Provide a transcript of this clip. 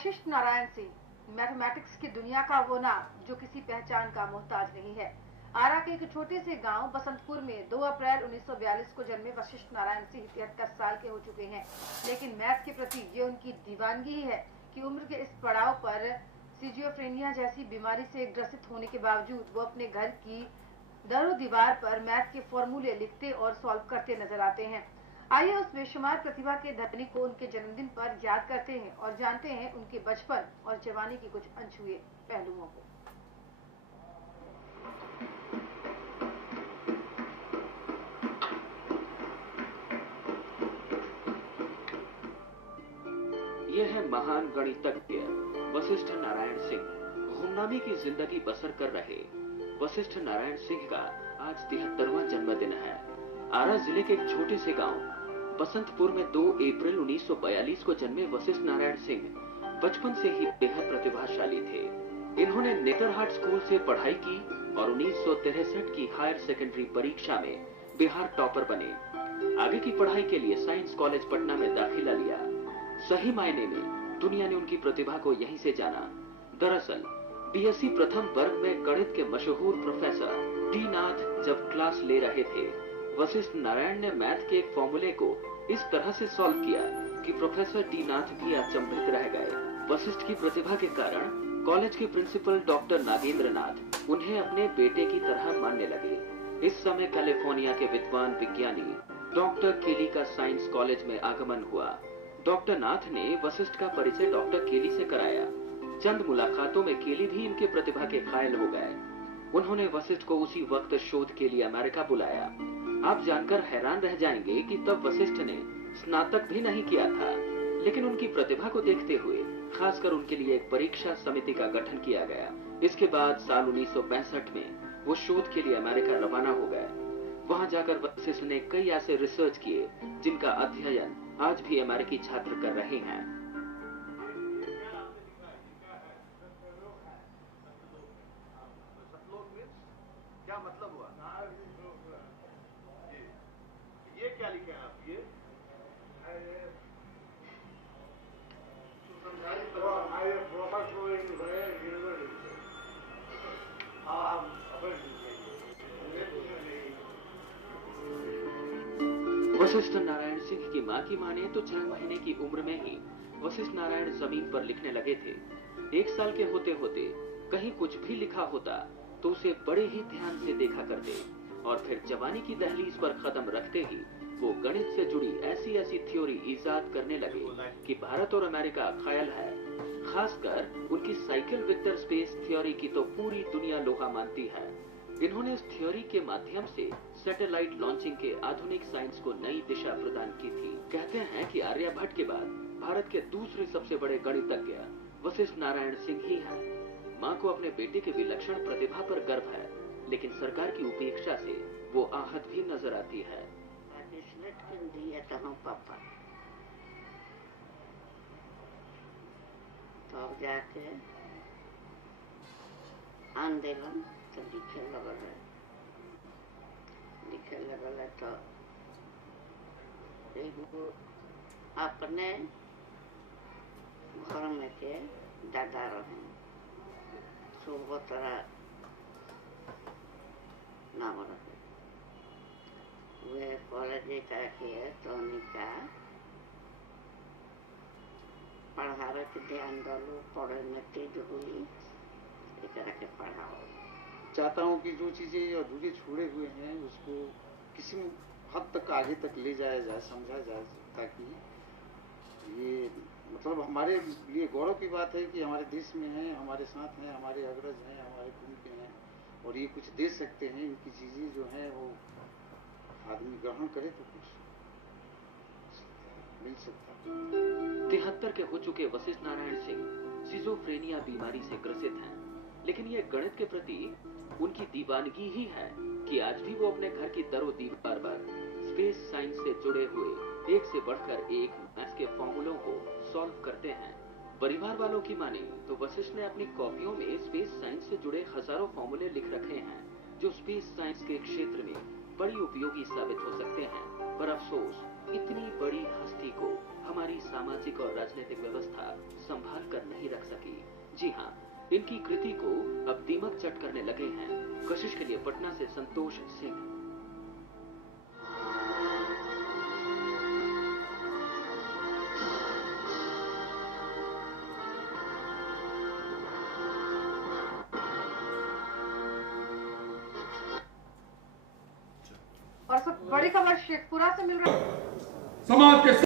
Vashishtha Narayan Singh mathematics की दुनिया का वो नाम जो किसी पहचान का मोहताज नहीं है। आरा के एक छोटे से गांव बसंतपुर में 2 अप्रैल 1942 को जन्मे वशिष्ठ नारायण सिंह 73 साल के हो चुके हैं, लेकिन मैथ के प्रति ये उनकी दीवानगी ही है कि उम्र के इस पड़ाव पर सिजियोफ्रेनिया जैसी बीमारी से ग्रसित होने के बावजूद वो अपने घर की दरो दीवार पर मैथ के फॉर्मूले लिखते और सॉल्व करते नजर आते हैं। आइए उस बेशुमार प्रतिभा के धनी को उनके जन्मदिन पर याद करते हैं और जानते हैं उनके बचपन और जवानी के कुछ अनछुए पहलुओं को। यह है महान गणितज्ञ वशिष्ठ नारायण सिंह। गुमनामी की जिंदगी बसर कर रहे वशिष्ठ नारायण सिंह का आज 73वां जन्मदिन है। आरा जिले के एक छोटे से गांव बसंतपुर में 2 अप्रैल 1942 को जन्मे वशिष्ठ नारायण सिंह बचपन से ही बेहद प्रतिभाशाली थे। इन्होंने नेतरहाट स्कूल से पढ़ाई की और 1963 की हायर सेकेंडरी परीक्षा में बिहार टॉपर बने। आगे की पढ़ाई के लिए साइंस कॉलेज पटना में दाखिला लिया। सही मायने में दुनिया ने उनकी प्रतिभा को यहीं से जाना। दरअसल बीएससी प्रथम वर्ग में गणित के मशहूर प्रोफेसर डी नाथ जब क्लास ले रहे थे, वशिष्ठ नारायण ने मैथ के एक फॉर्मूले को इस तरह से सॉल्व किया कि प्रोफेसर डी नाथ भी अचंभित रह गए। वशिष्ठ की प्रतिभा के कारण कॉलेज के प्रिंसिपल डॉक्टर नागेंद्र नाथ उन्हें अपने बेटे की तरह मानने लगे। इस समय कैलिफोर्निया के विद्वान विज्ञानी डॉक्टर केली का साइंस कॉलेज में आगमन हुआ। डॉक्टर नाथ ने वशिष्ठ का परिचय डॉक्टर केली से कराया। चंद मुलाकातों में केली भी इनके प्रतिभा के कायल हो गए। उन्होंने वशिष्ठ को उसी वक्त शोध के लिए अमेरिका बुलाया। आप जानकर हैरान रह जाएंगे कि तब वशिष्ठ ने स्नातक भी नहीं किया था, लेकिन उनकी प्रतिभा को देखते हुए खासकर उनके लिए एक परीक्षा समिति का गठन किया गया। इसके बाद साल 1965 में वो शोध के लिए अमेरिका रवाना हो गए। वहां जाकर वशिष्ठ ने कई ऐसे रिसर्च किए जिनका अध्ययन आज भी अमेरिकी छात्र कर रहे हैं। क्या मतलब हुआ? ये क्या लिखे हैं आप? ये वशिष्ठ नारायण सिंह की मां की माने तो 6 महीने की उम्र में ही वशिष्ठ नारायण जमीन पर लिखने लगे थे। 1 साल के होते होते कहीं कुछ भी लिखा होता तो उसे बड़े ही ध्यान से देखा करते और फिर जवानी की दहलीज पर कदम रखते ही वो गणित से जुड़ी ऐसी थ्योरी इजाद करने लगे कि भारत और अमेरिका घायल है। खासकर उनकी साइकिल विक्टर स्पेस थ्योरी की तो पूरी दुनिया लोहा मानती है। इन्होंने इस थ्योरी के माध्यम से सैटेलाइट लॉन्चिंग के आधुनिक साइंस को नई दिशा प्रदान की थी। कहते हैं कि आर्यभट्ट के बाद भारत के दूसरे सबसे बड़े गणितज्ञ वशिष्ठ नारायण सिंह ही हैं। मां को अपने बेटे की विलक्षण प्रतिभा पर गर्व है, लेकिन सरकार की उपेक्षा से वो आहत भी नजर आती है। तो जाके आंदोलन तो लिखे लगल है तो अपने घर में के दादा रहे सुभद्रा नाम रहे। वे कॉलेज के तो उनका पढ़ावे के ध्यान दलो, पढ़े में तेज हुई, एक तरह के पढ़ाओ। चाहता हूँ कि जो चीजें अधूरे छोड़े हुए हैं उसको किसी हद तक आगे तक ले जाया जाए, समझा जाए, ताकि ये मतलब हमारे लिए गौरव की बात है कि हमारे देश में हैं, हमारे साथ हैं, हमारे अग्रज हैं, हमारे कुल के हैं और ये कुछ दे सकते हैं। इनकी चीजें जो हैं वो आदमी ग्रहण करे तो कुछ मिल सकता है। 73 के हो चुके वशिष्ठ नारायण सिंह सिजोफ्रेनिया बीमारी से ग्रसित हैं, लेकिन ये गणित के प्रति उनकी दीवानगी ही है कि आज भी वो अपने घर की दरो दीवार पर स्पेस साइंस से जुड़े हुए एक से बढ़कर एक मैथ्स के फॉर्मूलों को सॉल्व करते हैं। परिवार वालों की माने तो वशिष्ठ ने अपनी कॉपियों में स्पेस साइंस से जुड़े हजारों फॉर्मूले लिख रखे हैं जो स्पेस साइंस के क्षेत्र में बड़ी उपयोगी साबित हो सकते हैं, पर अफसोस इतनी बड़ी हस्ती को हमारी सामाजिक और राजनीतिक व्यवस्था संभाल कर नहीं रख सकी। जी हाँ, इनकी कृति को अब दीमक चट करने लगे हैं। कशिश के लिए पटना से संतोष सिंह। और सब बड़ी खबर शेखपुरा से मिल रही है। समाज के